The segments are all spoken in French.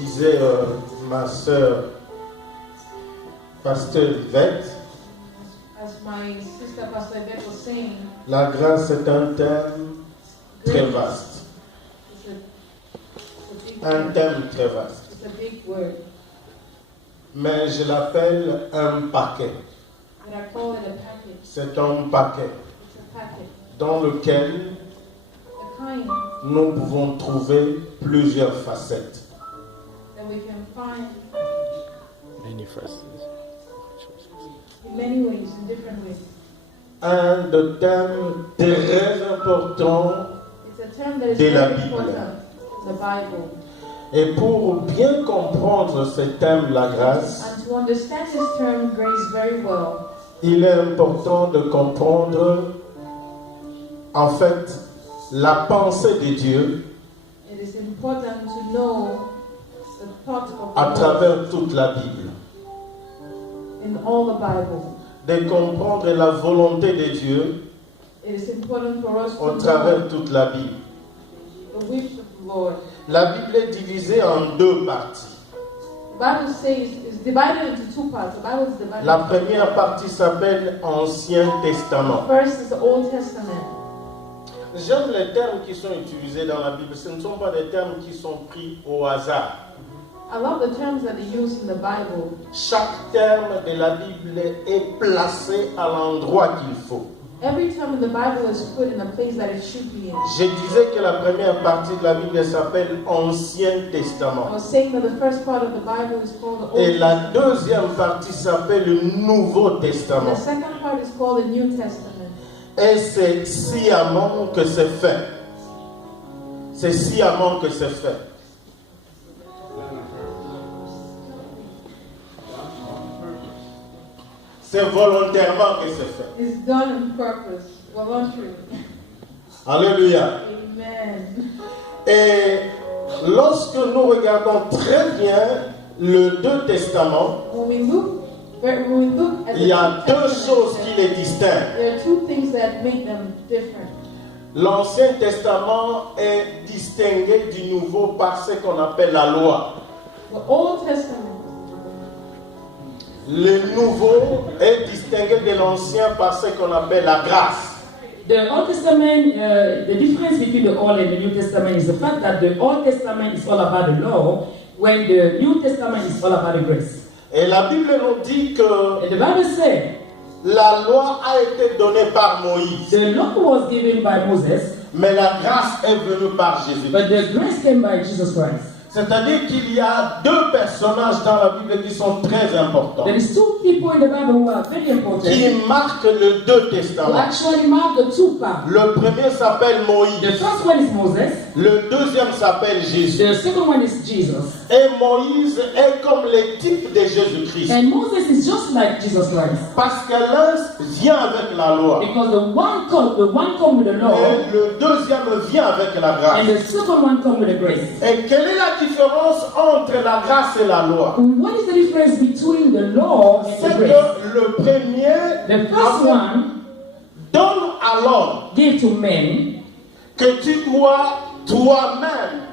Disait ma sœur, pasteur Yvette, as my sister Pastor Yvette was saying, la grâce est un thème très vaste. Un thème très vaste. It's a big word. Mais je l'appelle un paquet. But I call it a package. C'est un paquet It's a packet. dans lequel The kind nous pouvons trouver plusieurs facettes. that we can find Many faces. in many ways, in different ways. Un des thèmes très importants. It's a term that is De la very Bible. important in the Bible. Et pour bien comprendre ce thème, la grâce, And to understand this term, grace, very well, il est important de comprendre, en fait, la pensée de Dieu it is important to know the thought of à the Lord travers toute la Bible. in all the Bible. De comprendre la volonté de Dieu It is important for us au to travers know toute la Bible. the wish of the Lord. La Bible est divisée en deux parties. The Bible says it's divided into two parts. The Bible is divided. La première partie s'appelle Ancien Testament. First is the Old Testament. J'aime les termes qui sont utilisés dans la Bible. Ce ne sont pas des termes qui sont pris au hasard. I love the terms that they use in the Bible. Chaque terme de la Bible est placé à l'endroit qu'il faut. Every term in the Bible is put in the place that it should be in. Je disais que la première partie de la Bible s'appelle Ancien I Testament. was saying that the first part of the Bible is called the Old Et la Testament. deuxième partie s'appelle le Nouveau And Testament. the second part is called the New Testament. Et c'est sciemment que c'est fait. C'est sciemment que c'est fait. C'est volontairement que c'est fait. It's done on purpose, voluntarily. Alléluia. Amen. Et lorsque nous regardons très bien le Deux Testaments, When we look at the il y a New deux Testament, choses qui les distinguent. there are two things that make them different. L'Ancien Testament est distingué du Nouveau par ce qu'on appelle la loi. The Old Testament, Le Nouveau est distingué de l'Ancien par ce qu'on appelle la grâce. The Old Testament, the difference between the Old and the New Testament is the fact that the Old Testament is all about the law, when the New Testament is all about the grace. Et la Bible nous dit que And the Bible said la loi a été donnée par Moïse, the law was given by Moses, mais la grâce est venue par Jésus. but the grace came by Jesus Christ. C'est-à-dire qu'il y a deux personnages dans la Bible qui sont très importants, There is two people in the Bible who are very important, qui marquent le Deux who Testaments. actually mark the two parts. Le premier s'appelle The Moïse, first one is Moses, le deuxième s'appelle Jésus. the second one is Jesus. Et Moïse est comme le type de Jésus-Christ, And Moses is just like Jesus Christ. parce que l'un vient avec la loi Because the one come with the law, et le deuxième vient avec la grâce. and the second one come with the grace. Et quelle est la différence entre la grâce et la loi? What is the difference between the law and C'est the grace? que le premier The first one donne à l'homme gave to men que tu dois toi-même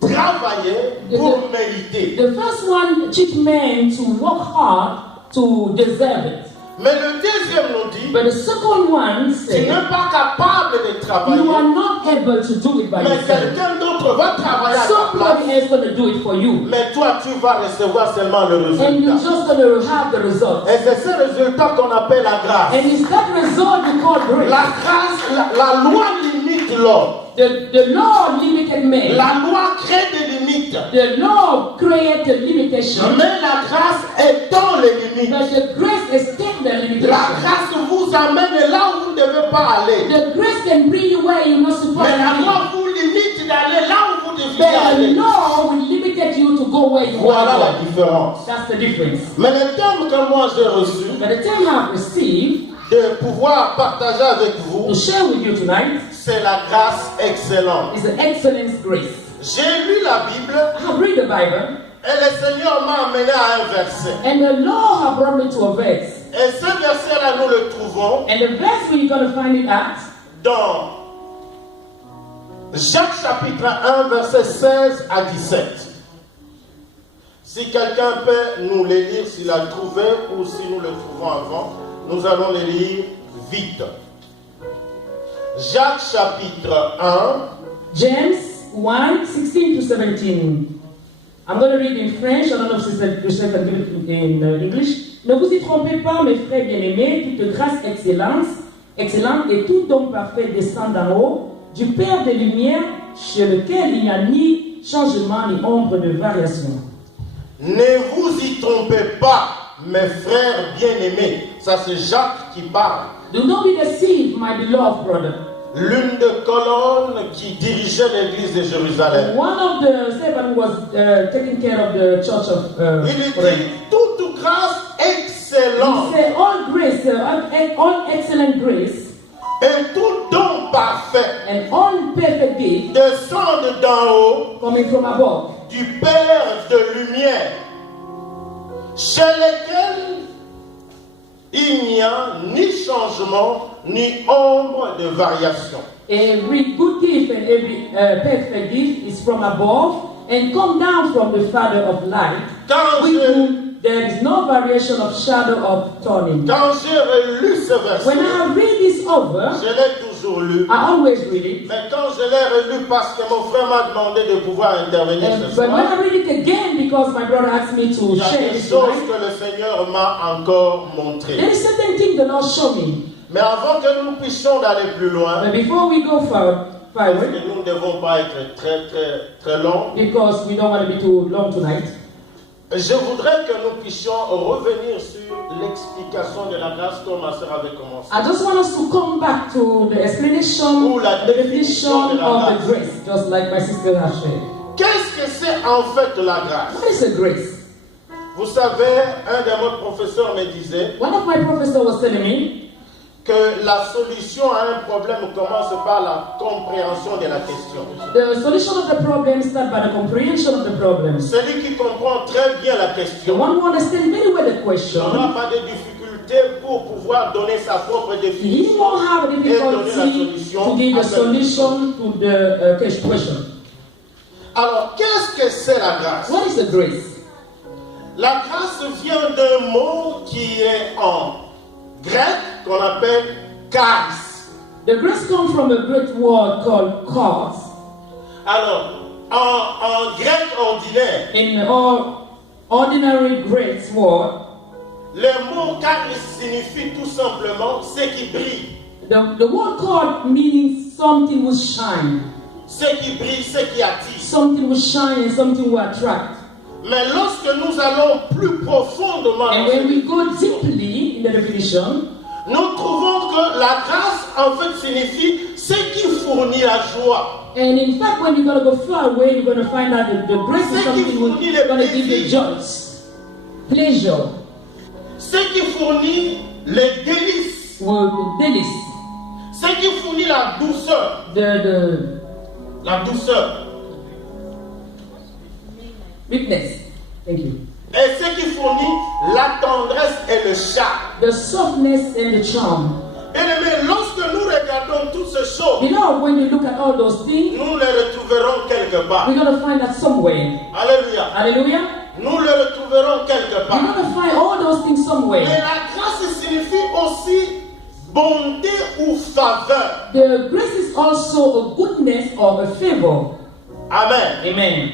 travailler pour mériter. the first one teach men to work hard to deserve it. Mais le deuxième nous dit, But the second one tu said, n'es pas capable de travailler, you are not able to do it by mais yourself. quelqu'un d'autre va travailler à ta Somebody place. else going to do it for you. Mais toi, tu vas recevoir seulement le And you're résultat. just going to have the result. Et c'est ce résultat qu'on appelle la grâce. And it's that result we call grace. La grâce, la loi limite l'homme. The law limited men. La loi crée des limites. The law created limitation. Mais la grâce étend les limites. But the grace extends the La limitation. grâce vous amène là où vous ne devez pas aller. The grace can bring you where you're not supposed Mais la to loi vous limite d'aller là où vous devez be. But the aller. law will limit you to go where you Voilà want la to go. différence. That's the difference. Mais le terme que moi j'ai reçu But the term I've received de pouvoir partager avec to vous, share with you tonight c'est la grâce excellente. is the excellence grace. J'ai lu la Bible I have read the Bible, et le Seigneur m'a amené à un verset. and the Lord have brought me to a verse. Et ce verset-là, nous le trouvons And the verse we're going to find it at dans Jacques chapitre 1, verset 16 à 17. Si quelqu'un peut nous les lire, s'il a trouvé ou si nous le trouvons avant, nous allons les lire vite. Jacques chapitre 1. James 1, 16 to 17. I'm going to read in French. I don't know if Sister Christian can read it in English. Ne vous y trompez pas, mes frères bien-aimés, toute grâce excellente et tout don parfait descend d'en haut, du Père des Lumières, chez lequel il n'y a ni changement ni ombre de variation. Ne vous y trompez pas, mes frères bien-aimés. Ça, c'est Jacques qui parle. Do not be deceived, my beloved brother. L'une des colonnes qui dirigeait l'église de Jérusalem. One of the servants was taking care of the church of Il dit toute grâce excellente. He said, all grace, all excellent grace, et tout don parfait and all perfect gift descendent d'en haut, coming from above, du Père de lumière, chez lequel il n'y a ni changement ni ombre de variation. Every good gift and every perfect gift is from above and come down from the Father of light, with whom there is no variation of shadow of turning. Quand j'ai relu ce verset, When I read this over, je l'ai toujours lu. I always read it. Mais quand je l'ai relu parce que mon frère m'a demandé de pouvoir intervenir ce But when soir, I read it again, because my brother asked me to il y a share des this choses tonight, que le Seigneur m'a encore montrées. there is certain thing the Lord showed me. Mais avant que nous puissions d'aller plus loin, But before we go parce forward, que nous ne devons pas être très longs, because we don't want to be too long tonight, je voudrais que nous puissions revenir sur l'explication de la grâce comme ma sœur avait commencé. I just want us to come back to the explanation, the definition of the grace, just like my sister has shared. Qu'est-ce que c'est en fait la grâce? What is a grace? Vous savez, un de mes professeurs me disait One of my professors was telling me que la solution à un problème commence par la compréhension de la question. the solution of the problem starts by the comprehension of the problem. Celui qui comprend très bien la The question one who understands very well the question, n'aura pas de difficulté pour pouvoir donner sa propre he définition won't have a et donner la difficulty solution to give à a cette solution to the question. Alors, qu'est-ce que c'est la grâce? What is a grace? La grâce vient d'un mot qui est en grec qu'on appelle charis. The grace comes from a Greek word called charis. Alors, en grec ordinaire, In our ordinary Greek word, le mot charis signifie tout simplement ce qui brille. the word charis means something will shine. Ce qui brille, ce qui attire. Something will shine and something will attract. Mais lorsque nous allons plus profondément And dans when we cette go définition, deeply in the definition, nous trouvons que la grâce en fait signifie ce qui fournit la joie. and in fact, when you're going to go far away, you're going to find out that the grace is something that's going to give you joy, pleasure, Ce qui fournit les délices. délice, Ce qui fournit la douceur. La douceur. weakness. Thank you. Et ce qui fournit la tendresse et le charme. The softness and the charm. Et lorsque nous regardons toutes ces choses, You know, when you look at all those things, nous les retrouverons quelque part. we're going to find that somewhere. Alléluia. Hallelujah. Nous les retrouverons quelque You're part. going to find all those things Mais somewhere. la grâce signifie aussi bonté ou faveur. The grace is also a goodness or a favor. Amen. Amen.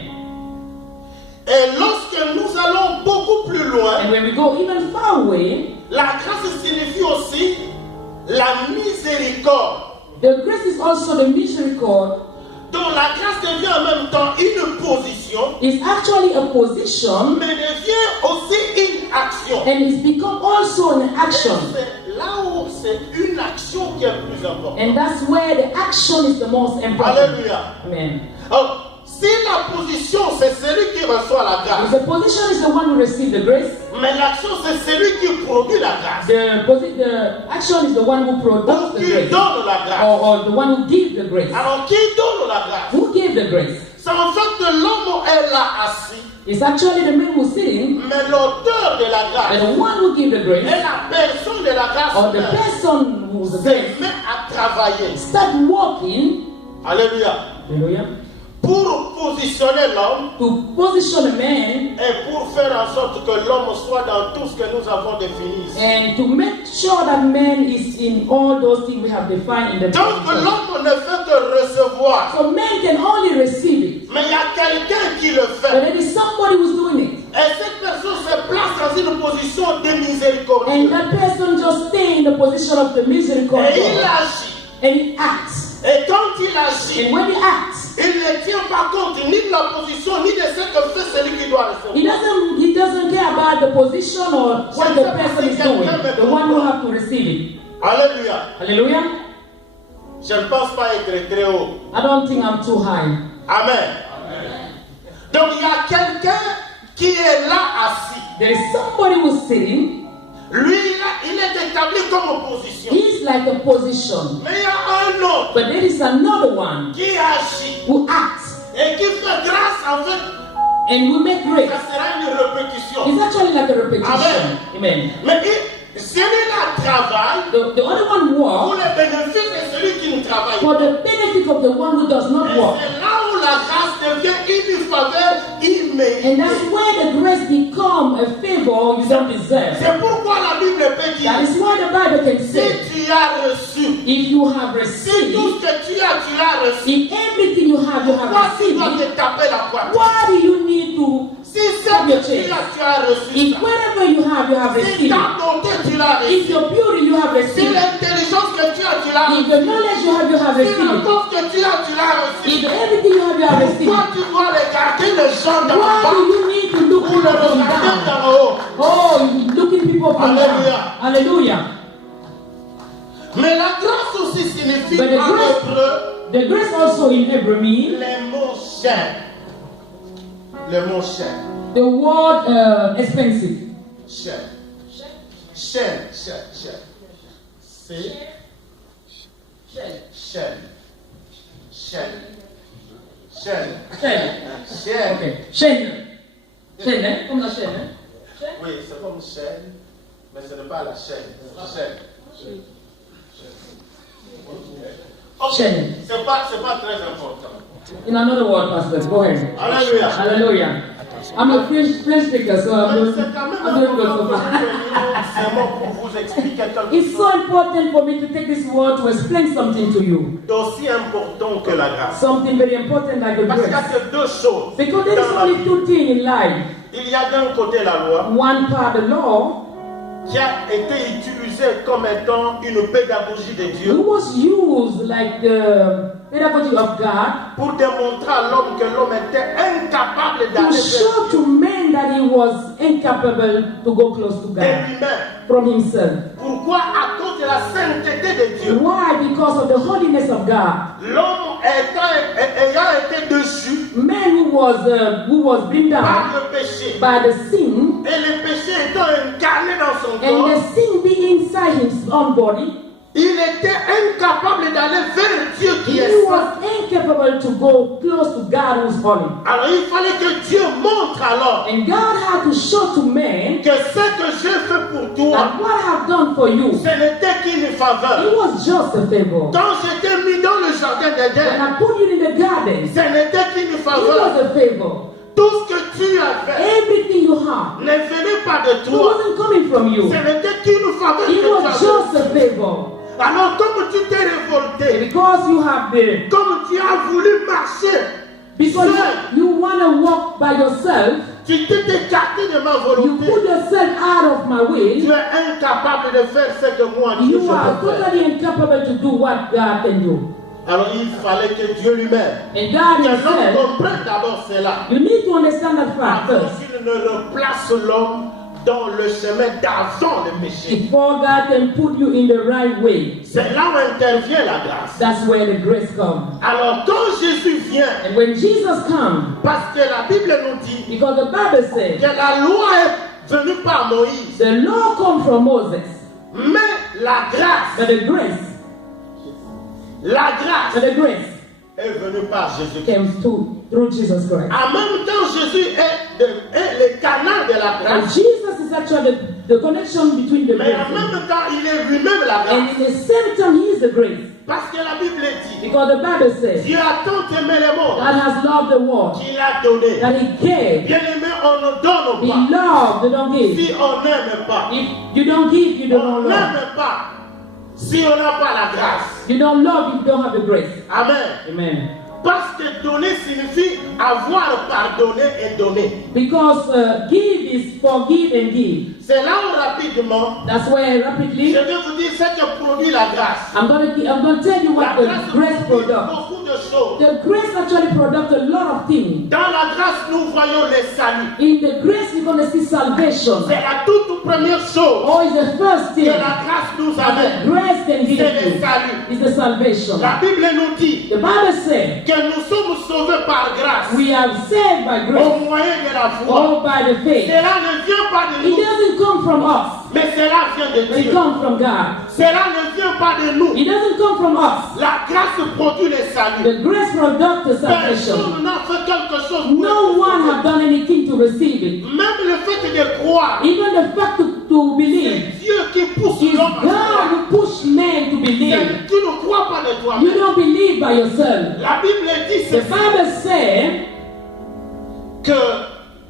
Et lorsque nous allons beaucoup plus loin, And when we go even far away, la grâce signifie aussi la miséricorde. the grace is also the misericord. Donc la grâce devient en même temps une position, It's actually a position mais devient aussi une action. and it's become also an action. C'est là où c'est une action qui est plus importante. And that's where the action is the most important. Alléluia. Amen. Alors, si la position c'est celui qui reçoit la grâce, The position is the one who receives the grace. mais l'action c'est celui qui produit la grâce, The action is the one who ou produces the qui grace. donne la grâce. Or the one who gives the grace. Alors, qui donne la grâce? Who gave the grace? C'est en fait que l'homme est là assis, It's actually the man who's sitting mais l'auteur de la grâce and the one who gave the et grace, la personne de la grâce or the même person who's the se grace, met à travailler. start walking. Alléluia. Hallelujah. pour positionner l'homme to position a man et pour faire en sorte que l'homme soit dans tout ce que nous avons défini ici. and to make sure that man is in all those things we have defined in the Donc Bible. l'homme ne fait que recevoir. So man can only receive it, Mais il y a quelqu'un qui le but fait. there is somebody who's doing it. Et cette personne se place dans une position de miséricorde. And that person just stay in the position of the Et misericordia il agit. and he acts. Et quand il agit, And when he acts, il ne tient pas compte ni de la position, ni de ce que fait celui qui doit he recevoir. doesn't care about the position or what the person is doing, the one who have to receive it. Alléluia. Hallelujah. Je ne pense pas être très haut. I don't think I'm too high. Amen. Donc il y a quelqu'un qui est là assis. There is somebody who's sitting. Lui, il est établi comme opposition. He's like a position. Mais il y a un autre But there is another one qui agit who acts et qui fait grâce, en fait, and will make grace. ça sera une répétition. It's actually like a repetition. Amen. Mais celui-là travaille The other one pour walks le bénéfice de celui qui ne travaille for pas. the benefit of the one who does not Et walk. c'est là où la grâce devient une faveur imméritée. And that's where the grace become a favor you don't deserve. C'est pourquoi la Bible peut dire, That is why the Bible can si say, tu as reçu, if you have si received, tout ce que tu as reçu, if everything you have pourquoi tu received, dois te taper la poitrine? why do you need to, Si ce que tu as reçu, if ça. whatever you have Si received, ta bonté tu l'as if reçu, your beauty you have si received, l'intelligence que tu as if reçu, the knowledge you have si la received, force que tu as reçu, if everything you have received, pourquoi tu dois regarder les gens dans le why bas do you need to look pour le people from regarder down? dans le haut? Oh, looking people from Hallelujah. down. Hallelujah. Mais la grâce aussi signifie But the en grace- hébreu The grace also in Hebrew means les mots chaîne. Le mot chaîne. the word expensive. Chaîne. Chaîne. Chaîne. Chaîne. C'est chaîne. Chaîne. Chaîne. Chaîne. Chaîne. Okay. Chaîne. Chaîne, hein? Comme la chaîne, hein? Oui, c'est comme chaîne, mais ce n'est pas la chaîne. Chaîne. Ok, Chaîne. c'est pas très important. In another word, Pastor, go ahead. Alléluia. Hallelujah. I'm a French speaker, so Mais c'est quand même I'm doing good important so que far. c'est moi pour vous expliquer quelque It's chose so important for me to take this word to explain something to you. d'aussi important que la grâce. Something very important like the Parce qu'il y a grace. que deux choses. Because there is dans la only vie. two things in life. Il y a d'un côté la loi One part, the law, qui a été utilisée comme étant une pédagogie de it Dieu was used like the pedagogy of God pour démontrer à l'homme que l'homme était incapable to d'aller show vers to Dieu man that he was incapable to go close to de God lui-même. from himself. Pourquoi? À cause de la sainteté de Dieu. Why? Because of the holiness of God. L'homme ayant été dessus Man who was bring par down le péché by the sin, et le péché étant incarné dans son and corps, the sin being inside his own body, il était incapable d'aller vers Dieu qui he est saint. was incapable to go close to God who's holy. Alors il fallait que Dieu montre alors And God had to show to man que ce que j'ai fait pour toi, that what I've done for you, ce n'était qu'une faveur. it was just a favor. Quand j'étais mis dans le jardin When d'Éden, I put you in the garden, ce n'était qu'une it faveur. was a favor. Tout ce que tu as fait Everything you have, ne venait pas de it toi. wasn't coming from you. Ce n'était qu'une faveur It que tu was as just a reçue. favor. Alors comme tu t'es révolté, Because you have the, comme tu as voulu marcher, because seul, you want to walk by yourself, tu t'es écarté de ma you volonté. put yourself out of my Tu way, es incapable de faire ce que moi Dieu je you are peux faire. totally incapable to do what God can do. Alors il fallait que Dieu lui-même, And God que l'homme himself, comprenne d'abord cela, you need to understand that fact avant first. qu'il ne replace l'homme dans le chemin d'avant le péché. Before God can put you in the right way, C'est là où intervient la grâce. that's where the grace comes. Alors quand Jésus vient, And when Jesus comes, parce que la Bible nous dit because the Bible says, que la loi est venue par Moïse, the law comes from Moses, mais la grâce, but the grace est venue par Jésus. came through Jesus Christ. En même temps, Jésus est le canal de la And grâce, Jesus is actually the connection between the mais en grace. même temps, il est lui-même la grâce. And in the same time, He is the grace. Parce que la Bible dit, Because the Bible says, Dieu a tant aimé le monde God has loved the world, qu'il a donné. that He gave. Bien-aimé, on ne donne He pas. loved, you don't give. Si on n'aime pas, If you don't give, you on don't love. n'aime pas. Si on n'a pas la grâce. You don't love if you don't have the grace. Amen. Amen. Parce que donner signifie avoir pardonné et donner. Because give is forgive and give. C'est là où rapidement, That's why je rapidly, vais vous dire ce que produit la grâce. I'm gonna tell you La what grâce the grace produit products. beaucoup de choses. The grace actually products a lot of things. Dans la grâce, nous voyons les saluts. In the grace, you're gonna see salvation. C'est la toute première chose Oh, it's the first que thing la grâce nous that the amène. grace can give C'est le you. salut. Is the salvation. La Bible nous dit The Bible says que nous sommes sauvés par grâce we are saved by au grace, moyen de la foi. all by the faith. Cela ne vient pas de It nous, doesn't come from us. mais cela vient de It Dieu. comes from God. Cela ne vient pas de nous. It doesn't come from us. La grâce produit le salut. The grace products the salvation. Personne n'a fait quelque chose pour No être one sauvé. has done anything to receive it. Même le fait de croire, Even the fact to believe c'est Dieu qui pousse is l'homme à God croire. who push men to believe. Tu ne crois pas de You toi-même. don't believe by yourself. La Bible dit The ceci, Bible says que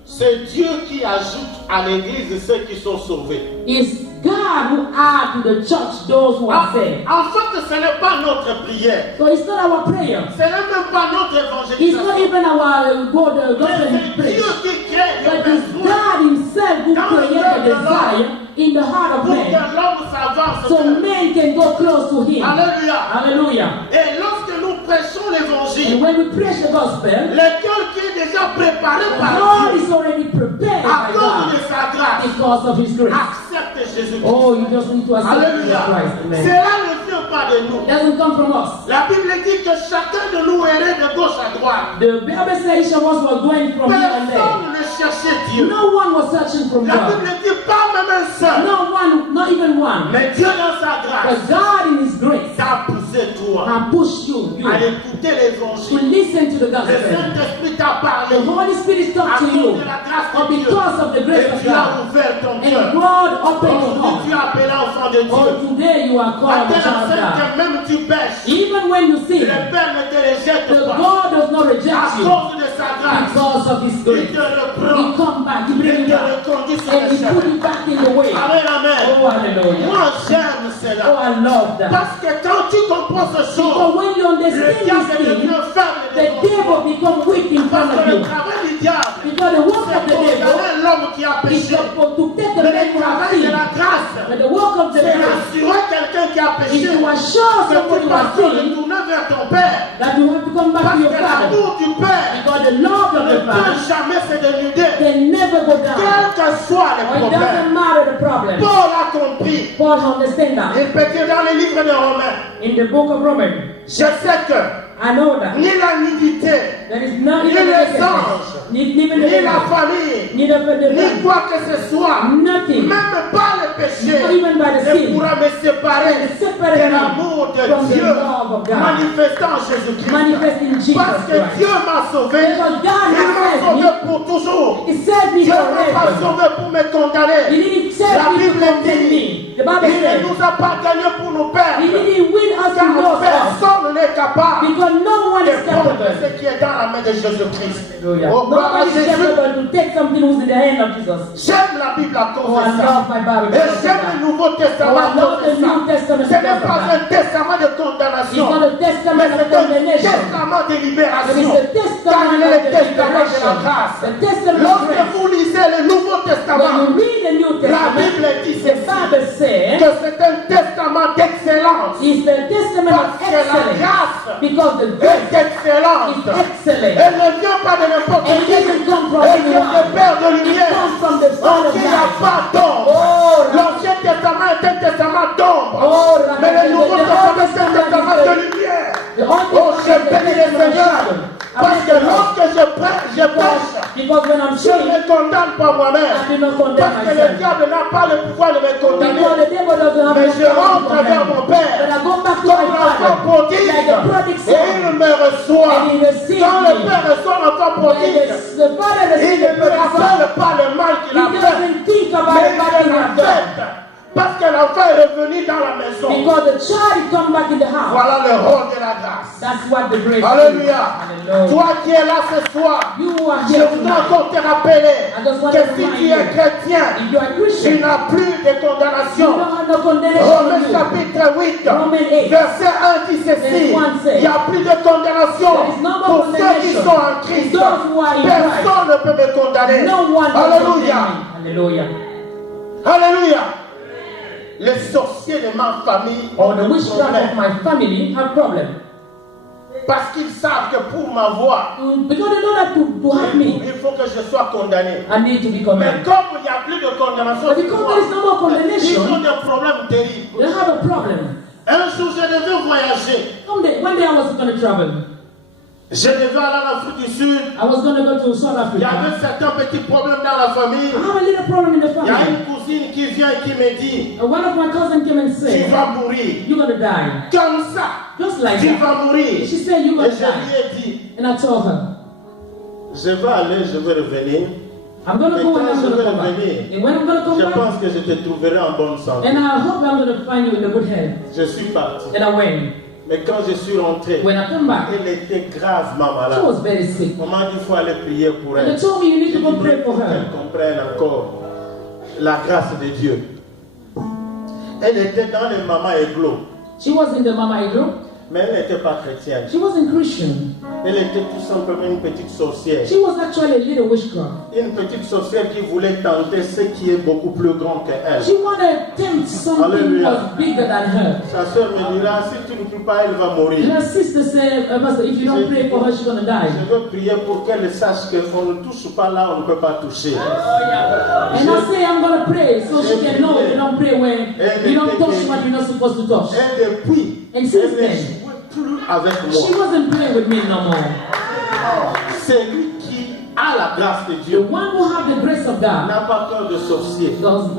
c'est Dieu qui ajoute à l'église ceux qui sont sauvés. it's God who add to the church those who are saved. En fait, ce n'est pas notre prière. So it's not our prayer. Ce n'est même pas notre It's not évangélisation. even our God, Mais gospel c'est preach. Dieu qui crée le But it's besoin God Himself who created a desire in the heart of pour man, que l'homme s'avance. so man can go close to Him. Alléluia. Hallelujah. Et lorsque nous prêchons And l'évangile, when we preach the gospel, le cœur qui est déjà préparé the par heart Dieu is already prepared à by cause de God sa grâce, because of His grace. accepte Jésus-Christ. Oh, you just need to accept Jesus Alléluia. Christ. Amen. Cela ne vient pas de nous. It doesn't come from us. La Bible dit que chacun de nous errait de gauche à droite. The Bible says each of us were going from here and there. Personne ne cherchait Dieu. No one was searching from La God. Bible dit pas même un seul. No one, not even one. Mais Dieu dans sa grâce But God in His grace t'a poussé toi can push you à écouter to l'évangile. listen to the Le gospel. Saint-Esprit t'a parlé The Holy Spirit à talked to cause you, de la grâce or de Dieu. because of the grace Et of tu as God. ouvert ton And cœur. God opened your Aujourd'hui, tu heart. es appelé enfant de Or Dieu. today you are called a Maintenant, child of c'est God. que même tu pêches. Even when you sin, Le Père ne te rejette the pas. God does not À reject you cause de sa grâce, because of His il grace. te reprend. He come back, He Il bring you te back, reconduit sur and le He put chemin. you back in the way. Amen, amen. Oh, hallelujah. Moi, j'aime Oh, cela. I love that. Parce que quand tu comprends ce Because chose, when you le understand diable this thing, devient faible the devant toi. devil become weak in front Parce of que le you. travail du diable, Because the work c'est of the pour devil condamner l'homme qui a is péché. to take the Mais man le who has travail de sinned. la grâce, But the work of the c'est devil rassurer quelqu'un qui a is péché. to assure Que someone tu who has passes de sinned tourner vers ton Père. that you have to come back Parce to your que father. l'amour du Père Because the love of ne the peut father jamais se dénuder. can never go down. Quels que soient les Or it problèmes. doesn't matter the problem. Paul a compris. Paul understand that. Il peut dire dans les livres de Romains, In the book of Romans, je sais que I know that ni la nudité, there is not ni even les anges, even ni the la famille, neither for the ni quoi que ce soit, nothing, même pas le péché, not even by the ne sin, pourra me séparer can separate de me l'amour de from the Dieu love of God. manifestant en Jésus-Christ. Manifest in Jesus Parce que Christ. Dieu m'a sauvé, Because God il has m'a saved sauvé me. pour toujours. He saved me Dieu ne m'a pas forever. sauvé pour me He condamner. didn't La save me to Bible condemn dit, me. The Bible il ne says nous a pas gagné pour nous He perdre. didn't win us to Car lose us. personne n'est capable Because no one de is prendre capable. ce qui est dans la main de Jésus-Christ. Hallelujah. Oh, gloire à Nobody is Jésus. capable to take something who's in the hand of Jesus. J'aime la Bible à Oh, cause I de ça. love my Bible. Et because of j'aime le that. Nouveau Testament Oh, I à love cause the de ça. New Testament Ce n'est because of pas that. un testament de It's condamnation, not a mais testament of c'est un condemnation. testament de But libération. it's a Car testament il est of le testament de la liberation. grâce. The testament of Lorsque grace. vous lisez le Nouveau When Testament, you read the New la Testament, Bible dit the ceci, Bible says que c'est un testament d'excellence. it's the testament of Parce que la excellence. grâce Because the grace est excellente. is excellent. Elle ne vient pas de n'importe And it qui. doesn't come from Elle vient anyone. du Père de It lumière. comes from the Son En of qui il n'y a God. pas d'ombre. Oh, L'Ancien Testament est un testament d'ombre. Oh, Mais le Nouveau the Testament Old est un Testament testament is de the- lumière. The only Oh, je Testament is the bénis le testament of Seigneur. shadow. Parce que lorsque je prêche, Because when I'm je ne saying, me condamne pas moi-même. I do not condemn Parce que le myself. diable n'a pas le pouvoir de me condamner. Because the devil doesn't have Mais the je power to rentre vers condemn mon me. Père. But I go back to Comme my l'enfant Father, prodigue. like the prodigal Et il son. me reçoit. And he receives Quand le me. Père reçoit l'enfant When prodigue, the Father il receives ne the me prodigal son, rappelle pas le mal qu'il he a fait. doesn't think about Mais the bad il thing l'a I've done. fait. Parce que la l'enfant est revenu dans la maison. Because the child come back in the house. Voilà le rôle de la grâce. That's what the grace Alléluia. is. Hallelujah. Toi qui es là ce soir, You are je here voudrais tonight. encore te rappeler I just want que to si remind tu you, es chrétien, if you are tu Christian, n'as plus de you condamnation. don't have no condemnation on Romains you. chapitre 8, Romans 8. verset 1 dit ceci. Verse 1 says, Il n'y a plus de condamnation there is no more pour ceux qui condemnation. sont en Christ. Those who are in Personne ne peut me condamner. No one can Alléluia. condemn me. Hallelujah. Alléluia. Les sorciers de ma famille ont Or the un witchcraft of problème. my family have problem. Parce qu'ils savent que pour m'avoir, Because they know that to have me, il faut que je sois condamné. I need to be Mais condemned. comme il n'y a plus de condamnation, But because there is no more ils ont condemnation, des problèmes terribles. they have a problem. Un jour, je devais voyager. One day I was going to travel. Je devais aller en Afrique du Sud. I was going to go to South Il y Africa. avait certains petits problèmes dans la famille. I have a little problem in the Il y a family. une cousine qui vient et qui me dit, One of my cousins came and tu said, vas mourir. you're going to die. Comme ça, Just like tu that. vas mourir. She said, you're Et going je to die. lui ai dit, And I told her, je vais aller, je vais revenir. I'm going to go and Mais I'm quand going to je come vais back. revenir, And when I'm going to come je back, pense que je te trouverai en bonne santé. and I hope I'm going to find you in a good health. Je suis parti. And I went. Mais quand je suis rentré, When I come back, elle était gravement she malade. was very sick. On m'a dit qu'il faut aller prier pour And elle. they told me you need J'ai to go dit, pray for qu'elle her. comprenne encore la grâce de Dieu. Elle était dans les mamans églos, She was in the Mama Iglo. mais elle n'était pas chrétienne. She wasn't Christian. Elle était tout simplement une petite sorcière. She was actually a little witchcraft. Une petite sorcière qui voulait tenter ce qui est beaucoup plus grand qu'elle. She wanted to tempt something Hallelujah. was bigger than her. Sa soeur me dira, si tu ne pries pas, elle va mourir. Her sister said, Pastor, if you don't pray for her, she's going to die. Je veux prier pour qu'elle sache qu'on ne touche pas là, on ne peut pas toucher. And I say, I'm going to pray so she can know you don't pray when you don't touch what you're not supposed to touch. Et depuis, And elle since ne then, jouait plus avec she moi. wasn't playing with me no more. C'est lui qui a la grâce de The Dieu. one who have the grace of God N'a pas peur de sorcier. does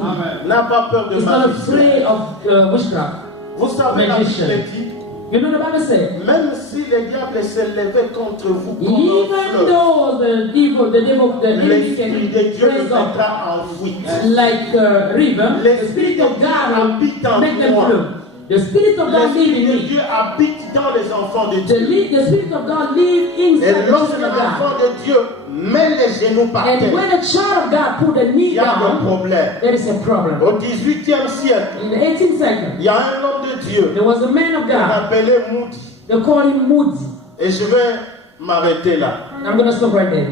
N'a pas peur de is not magicien. afraid of witchcraft. Vous savez, la Magician. Bible dit, You know the Bible said, même si le diable s'est levé contre vous comme un even fleuve, though the enemy l'Esprit can de Dieu raise le up mettra en fuite. like a river, the Spirit of God habite en will make them moi. flow. The Spirit of God live L'Esprit in de me. Dieu habite dans les enfants de The Dieu. Spirit of God live inside Et the lorsque children of l'enfant God. de Dieu met les genoux par And terre, when a child of God put the il knee y a un down, problème. there is a problem. Au 18e siècle, In the 18th century, il y a un homme de Dieu there was a man of qu'on God. appelait Moody. They called him Moody. Et je vais m'arrêter là. And I'm going to stop right there.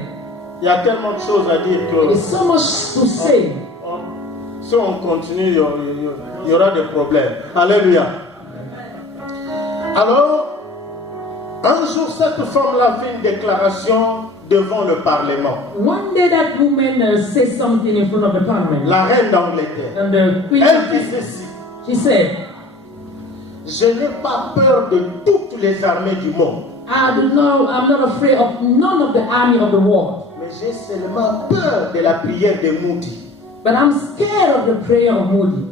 Il y a tellement de choses à dire que There's so much to say. si on continue, il y aura des problèmes. Alléluia. Alors, un jour, cette femme-là fait une déclaration devant le Parlement. One day that woman said something in front of the parliament. La reine d'Angleterre. And the queen Elle dit ceci. she said, Je n'ai pas peur de toutes les armées du monde, I'm not afraid of none of the army of the world. mais j'ai seulement peur de la prière de Moody. But I'm scared of the prayer of Moody.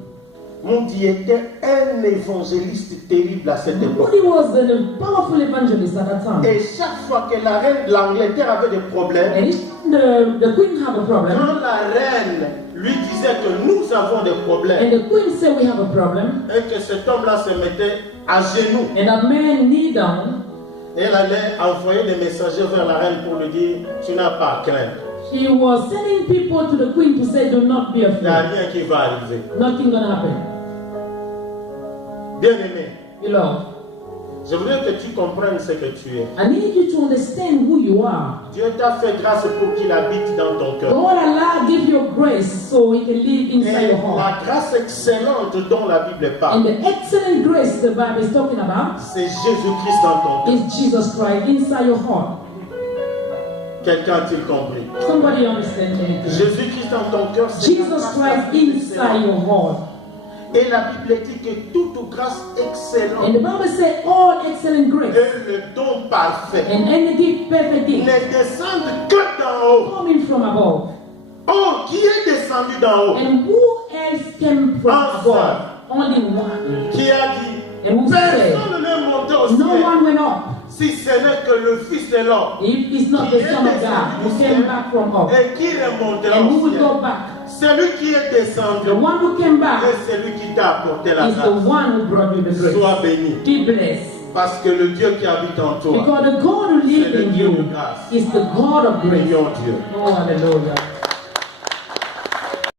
Moody était un évangéliste terrible à cette époque. Moody was a powerful evangelist at that time. Et chaque fois que la reine de l'Angleterre avait des problèmes, And if the queen have a problem, quand la reine lui disait que nous avons des problèmes, and the queen said we have a problem, et que cet homme-là se mettait à genoux, and that man knee down, elle allait envoyer des messagers vers la reine pour lui dire, tu n'as pas à craindre. she was sending people to the queen to say, do not be Il n'y a afraid. rien qui va arriver. Nothing gonna happen. Bien-aimé, Beloved, je voudrais que tu comprennes ce que tu es. I need you to understand who you are. Dieu t'a fait grâce pour qu'il habite dans ton cœur. God Allah give you grace so He can live inside Et your heart. la grâce excellente dont la Bible And parle, the excellent grace the Bible is talking about c'est Jésus-Christ dans ton cœur. is Jesus Christ inside your heart. Quelqu'un a-t-il compris? Somebody understand me? Jésus-Christ dans ton cœur, c'est la Jesus grâce Christ inside your heart. Et la Bible dit que toute grâce excellente And the Bible says all excellent grace et le don parfait and any gift, perfect ne gift, descendent que d'en haut. coming from above. Oh, qui est descendu d'en haut? And who else came from above? Only one. Qui a dit, And who said, personne n'est monté au no ciel one went up si ce n'est que le Fils de l'homme if it's not the Son of God who came back from up. et qui remontera And who au will ciel. go back? Celui qui est descendu The one who came back est celui qui t'a apporté la is the grâce. one who brought you the grace. Sois béni. Be blessed. Parce que le Dieu qui habite en toi, Because the God who lives c'est le in Dieu de you grâce. is the God of grace. Prions Dieu. Oh, hallelujah.